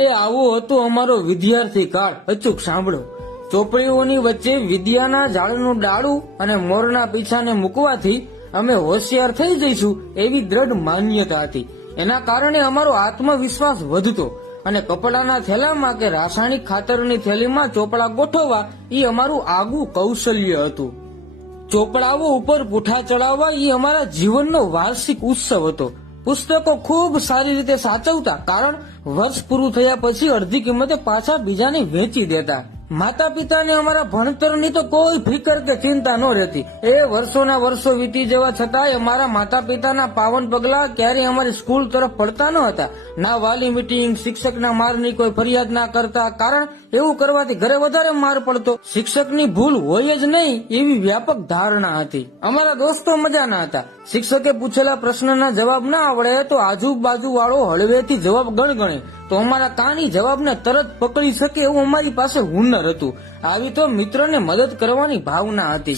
આવો હતો અમારો વિદ્યાર્થી કાળ. અચૂક સાંભળો. ચોપડીઓની વચ્ચે વિદ્યાના ઝાડનું ડાળું અને મોરના પીછાને મૂકવાથી અમે હોશિયાર થઈ જઈશું એવી દ્રઢ માન્યતા હતી. એના કારણે અમારો આત્મવિશ્વાસ વધતો અને કપડાના થેલામાં કે રાસાયણિક ખાતરની થેલીમાં ચોપડા ગોઠવવા એ અમારું આગવું કૌશલ્ય હતું. ચોપડાઓ ઉપર પૂઠા ચડાવવા એ અમારા જીવનનો વાર્ષિક ઉત્સવ હતો. પુસ્તકો ખૂબ સારી રીતે સાચવતા, કારણ વર્ષ પૂરું થયા પછી અડધી કિંમતે પાછા બીજાને વેચી દેતા. માતા પિતાને અમારા ભણતરની તો કોઈ ફિકર કે ચિંતા ન રહેતી. એ વર્ષોના વર્ષો વીતી જવા છતાંય અમારા માતા પિતાના પાવન પગલા ક્યારેય અમારી સ્કૂલ તરફ પડતા ન હતા. ના વાલી મીટિંગ, શિક્ષકના મારની કોઈ ફરિયાદ ના કરતા, કારણ એવું કરવાથી ઘરે વધારે માર પડતો. શિક્ષકની ભૂલ હોય જ નહીં એવી વ્યાપક ધારણા હતી. અમારા દોસ્તો મજાના હતા. શિક્ષકે પૂછેલા પ્રશ્નના જવાબ ના આવડે તો આજુબાજુ વાળો હળવેથી જવાબ ગણગણે તો અમારા કાની જવાબને તરત પકડી શકે એવું અમારી પાસે હુનર હતું. આવી તો મિત્રને મદદ કરવાની ભાવના હતી.